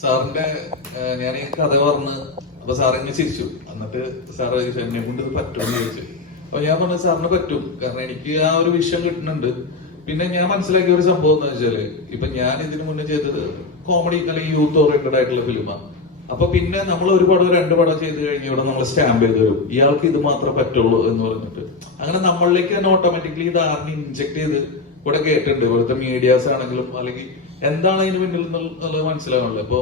സാറിന്റെ ഞാൻ ഈ കഥ പറഞ്ഞ് അപ്പൊ സാർ എന്നെ ചിരിച്ചു. എന്നിട്ട് സാർ എന്നെ കൊണ്ട് ഇത് പറ്റുമെന്ന് ചോദിച്ചു. അപ്പൊ ഞാൻ പറഞ്ഞു സാറിന് പറ്റും. കാരണം എനിക്ക് ആ ഒരു വിഷയം കിട്ടുന്നുണ്ട്. പിന്നെ ഞാൻ മനസ്സിലാക്കിയ ഒരു സംഭവം എന്ന് വെച്ചാൽ ഇപ്പൊ ഞാൻ ഇതിനു മുന്നേ ചെയ്തത് കോമഡി അല്ലെങ്കിൽ യൂത്ത് ഓറിയന്റഡ് ആയിട്ടുള്ള ഫിലിമ അപ്പൊ പിന്നെ നമ്മൾ ഒരു പടം രണ്ട് പടം ചെയ്ത് കഴിഞ്ഞ ഇവിടെ നമ്മൾ സ്റ്റാമ്പ് ചെയ്ത് തരും ഇയാൾക്ക് ഇത് മാത്രമേ പറ്റുള്ളൂ എന്ന് പറഞ്ഞിട്ട്. അങ്ങനെ നമ്മളിലേക്ക് തന്നെ ഓട്ടോമാറ്റിക്കലി ഇത് ആറിന് ഇൻജെക്ട് ചെയ്ത് ഇവിടെ കേട്ടിട്ടുണ്ട്. ഇവിടുത്തെ മീഡിയാസ് ആണെങ്കിലും അല്ലെങ്കിൽ എന്താണ് അതിന് പിന്നിൽ എന്നുള്ളത് മനസ്സിലാവുന്നത് അപ്പൊ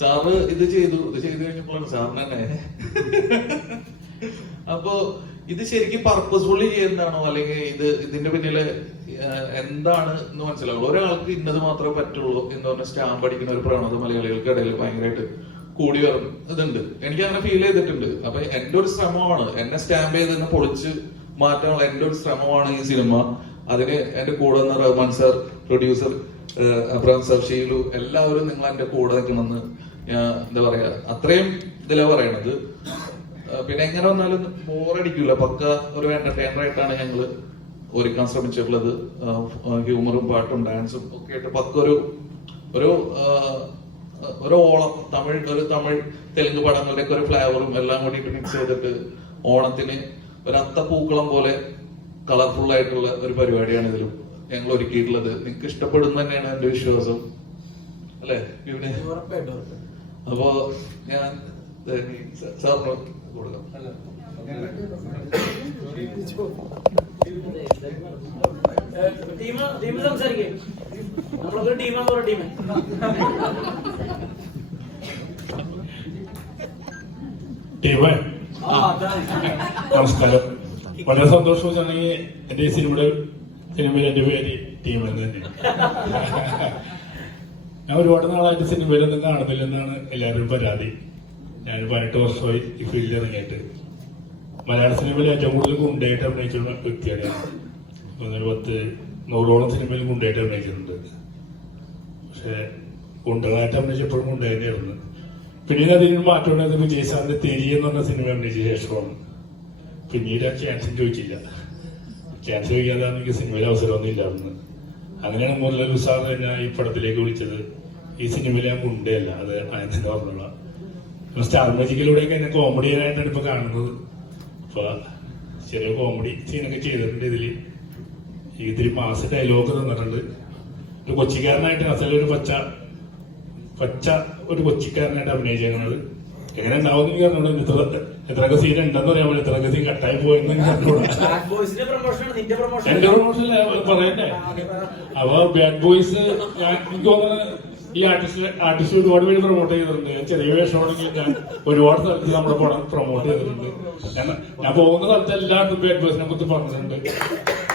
സാറ് ഇത് ചെയ്തു ഇത് ചെയ്തു കഴിഞ്ഞപ്പോഴാണ് സാറിന് തന്നെ അപ്പോ ഇത് ശരിക്കും പർപ്പസ്ഫുള്ളി ചെയ്യുന്നതാണോ? അല്ലെങ്കിൽ ഇത് ഇതിന്റെ പിന്നിൽ എന്താണ് എന്ന് മനസ്സിലാവുള്ളൂ ഒരാൾക്ക് ഇന്നത് മാത്രമേ പറ്റുള്ളൂ എന്ന് പറഞ്ഞ സ്റ്റാമ്പ് അടിക്കുന്ന ഒരു പ്രവണത മലയാളികൾക്ക് ഇടയിൽ ഭയങ്കരമായിട്ട് കൂടി വരും. ഇതുണ്ട്. എനിക്ക് അങ്ങനെ ഫീൽ ചെയ്തിട്ടുണ്ട്. അപ്പൊ എന്റെ ഒരു ശ്രമമാണ്. എന്നെ സ്റ്റാമ്പ് ചെയ്ത് എന്നെ പൊളിച്ച് മാറ്റാനുള്ള എന്റെ ഒരു ശ്രമമാണ് ഈ സിനിമ അതിന് എന്റെ കൂടെ നിന്ന് Rahman sir producer Abraham sir Sheelu എല്ലാവരും നിങ്ങൾ എന്റെ കൂടെ നിൽക്കണമെന്ന് എന്താ പറയാ അത്രയും ഇതിലാ പറയണത്. പിന്നെ എങ്ങനെ വന്നാലും ബോറടിക്കില്ല പക്ക ഒരു എന്റർടൈനർ ആയിട്ടാണ് ഞങ്ങൾ ഒരുക്കാൻ ശ്രമിച്ചിട്ടുള്ളത്. ഹ്യൂമറും പാട്ടും ഡാൻസും ഒക്കെ ആയിട്ട് പക്ക ഒരു ഒരു ഒരു ഓളം തമിഴ് ഒരു തമിഴ് തെലുങ്ക് പടങ്ങളുടെ ഒക്കെ ഒരു ഫ്ലേവറും എല്ലാം കൂടിയിട്ട് മിക്സ് ചെയ്തിട്ട് ഓണത്തിന് ഒരു അത്തപ്പൂക്കളം പോലെ കളർഫുൾ ആയിട്ടുള്ള ഒരു പരിപാടിയാണ് ഇതിലും ഞങ്ങൾ ഒരുക്കിയിട്ടുള്ളത് നിങ്ങൾക്ക് ഇഷ്ടപ്പെടുന്ന തന്നെയാണ് എന്റെ വിശ്വാസം. അല്ലെ? ഇവിടെ? അപ്പോ ഞാൻ സാറിന് കൊടുക്കാം. ടീമേ നമസ്കാരം. വളരെ സന്തോഷവും ചെന്നെങ്കിൽ എന്റെ സിനിമയുടെ സിനിമയിൽ എന്റെ പേര് ടീം എന്ന് തന്നെ. ഞാൻ ഒരുപാട് നാളായിട്ട് സിനിമയിലൊന്നും കാണുന്നില്ലെന്നാണ് എല്ലാവരും പരാതി. ഞാൻ പതിനെട്ട് വർഷമായി ഈ ഫീൽഡിൽ ഇറങ്ങിയിട്ട്. മലയാള സിനിമയിൽ ഏറ്റവും കൂടുതൽ ഗുണ്ടയായിട്ട് അഭിനയിച്ചിരുന്ന വ്യക്തിയാണ് ഒരു പത്ത് നൂറോളം സിനിമയിൽ ഗുണ്ടയായിട്ട് അഭിനയിച്ചിട്ടുണ്ട്. പക്ഷെ ഗുണ്ടകളായിട്ട് അഭിനയിച്ചപ്പോഴും ഗുണ്ട തന്നെയായിരുന്നു പിന്നീട് അതിന് മാറ്റം ഉണ്ടായത് വിജയ് സാറിന്റെ തെരി എന്ന് പറഞ്ഞ സിനിമ അഭിനയിച്ച ശേഷമാണ്. പിന്നീട് ആ ചാൻസ് ചോദിച്ചില്ല. ചാൻസ് ചോദിക്കാതെ എനിക്ക് സിനിമയിൽ അവസരമൊന്നും ഇല്ലായിരുന്നു അങ്ങനെയാണ് മുരളി സാർ എന്നെ ഈ പടത്തിലേക്ക് വിളിച്ചത്. ഈ സിനിമയിൽ ഞാൻ ഉണ്ടല്ല അത് ആയതിന്റെ ഓർമ്മയുള്ള സ്റ്റാർ മ്യൂസിക്കിലൂടെയൊക്കെ എന്നെ കോമഡിയായിട്ടാണ് ഇപ്പൊ കാണുന്നത്. അപ്പൊ ചെറിയ കോമഡി സീനൊക്കെ ചെയ്തിട്ടുണ്ട് ഇതിൽ. ഇതിൽ മാസ ഡയലോഗ് തന്നിട്ടുണ്ട്. ഒരു കൊച്ചിക്കാരനായിട്ട് അസലൊരു പച്ച പച്ച ഒരു കൊച്ചിക്കാരനായിട്ട് അഭിനയിച്ചേക്കുന്നത് എങ്ങനെ ഉണ്ടാവും എനിക്ക് അറിഞ്ഞൂടാ. ഇത്ര എത്രയൊക്കെ സീൻ ഉണ്ടെന്ന് പറയാൻ പറ്റില്ല. എത്രയൊക്കെ സീൻ കട്ടായി പോയെന്ന് എനിക്ക് അറിഞ്ഞൂടാ. എന്റെ പ്രൊമോഷൻ പറയണ്ടേ? അപ്പൊ ബാഡ് ബോയ്സ് ഞാൻ എനിക്ക് തോന്നുന്നത് ഈ ആർട്ടിസ്റ്റ് ആർട്ടിസ്റ്റ് ഒരുപാട് പേര് പ്രൊമോട്ട് ചെയ്തിട്ടുണ്ട്. ഞാൻ ചെറിയ വേഷമാണെങ്കിൽ ഞാൻ ഒരുപാട് സ്ഥലത്ത് നമ്മുടെ പടം പ്രൊമോട്ട് ചെയ്തിട്ടുണ്ട്. ഞാൻ ഞാൻ പോകുന്ന സ്ഥലത്ത് എല്ലായിടത്തും ബാഡ് ബോയ്സിനെ കുറിച്ച് പറഞ്ഞിട്ടുണ്ട്.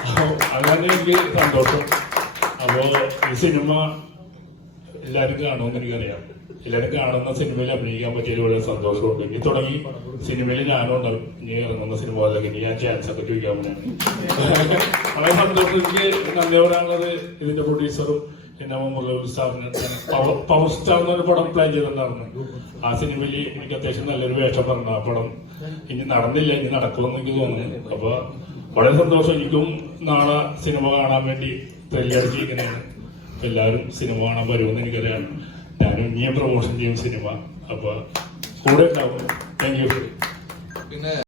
അതുകൊണ്ട് അതാണ് എനിക്ക് സന്തോഷം. അപ്പോ ഈ സിനിമ എല്ലാവരും കാണുമെന്ന് എനിക്കറിയാം. എല്ലാവരും കാണുന്ന സിനിമയിൽ അഭിനയിക്കാൻ പറ്റിയതിൽ വളരെ സന്തോഷമുണ്ട്. ഇനി തുടങ്ങി സിനിമയിൽ ഞാനും ഉണ്ടാവും ഇനി ഇറങ്ങുന്ന സിനിമകളിലൊക്കെ ഇനി ഞാൻ ചാൻസ് ഒക്കെ ചോദിക്കാൻ വളരെ സന്തോഷം. എനിക്ക് നന്ദി പറയാനുള്ളത് ഇതിന്റെ പ്രൊഡ്യൂസറും എന്നെ മുരളി സാറിന് പവർ പവർ സ്റ്റാർ എന്നൊരു പടം പ്ലാൻ ചെയ്തിട്ടുണ്ടായിരുന്നു. ആ സിനിമയിൽ എനിക്ക് അത്യാവശ്യം നല്ലൊരു വേഷം പറഞ്ഞു ആ പടം ഇനി നടന്നില്ല ഇനി നടക്കുമെന്ന് എനിക്ക് തോന്നുന്നു. അപ്പൊ വളരെ സന്തോഷം. എനിക്കും നാളെ സിനിമ കാണാൻ വേണ്ടി അപ്പൊ എല്ലാവരും സിനിമ കാണാൻ വരുമെന്ന് എനിക്കറിയാം. ഞാനും ഇനിയും പ്രൊമോഷൻ ചെയ്യും സിനിമ. അപ്പൊ കൂടെ ഉണ്ടാവും. Thank you